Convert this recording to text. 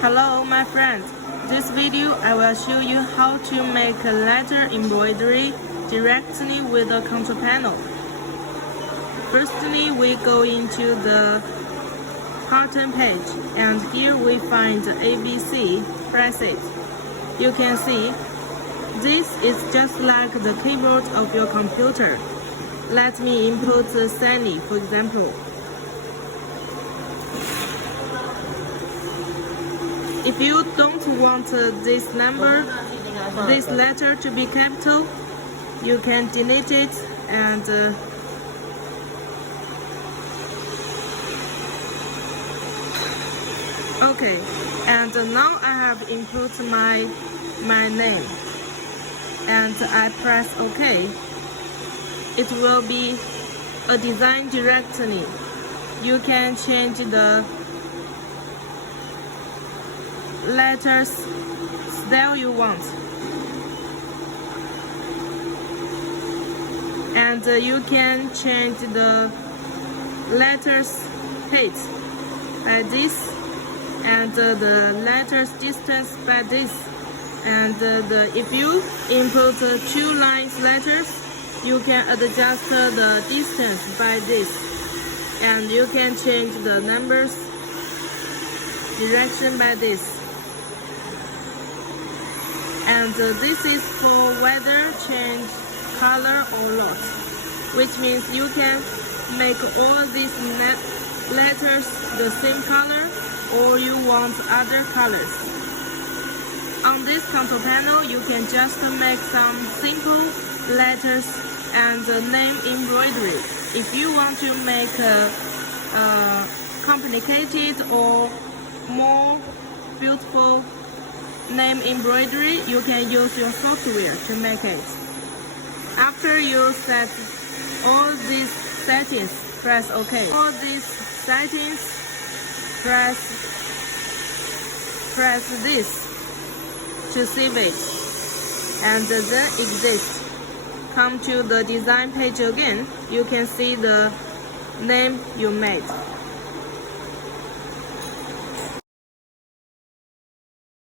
Hello my friends, this video I will show you how to make a letter embroidery directly with the control panel. Firstly, we go into the pattern page and here we find ABC, press it. You can see this is just like the keyboard of your computer. Let me input Sunny for example. If you don't want this number, this letter to be capital, you can delete it and okay. And now I have input my name and I press OK. It will be a design directly. You can change the letters style you want, and you can change the letters height by this, and the letters distance by this, and if you input two lines letters, you can adjust the distance by this, and you can change the numbers direction by this. And this is for whether change color or not, which means you can make all these letters the same color or you want other colors. On this control panel, you can just make some simple letters and name embroidery. If you want to make complicated or more beautiful name embroidery, you can use your software to make it. After you set all these settings, press OK. All these settings, press this to save it, and then exit. Come to the design page again. You can see the name you made.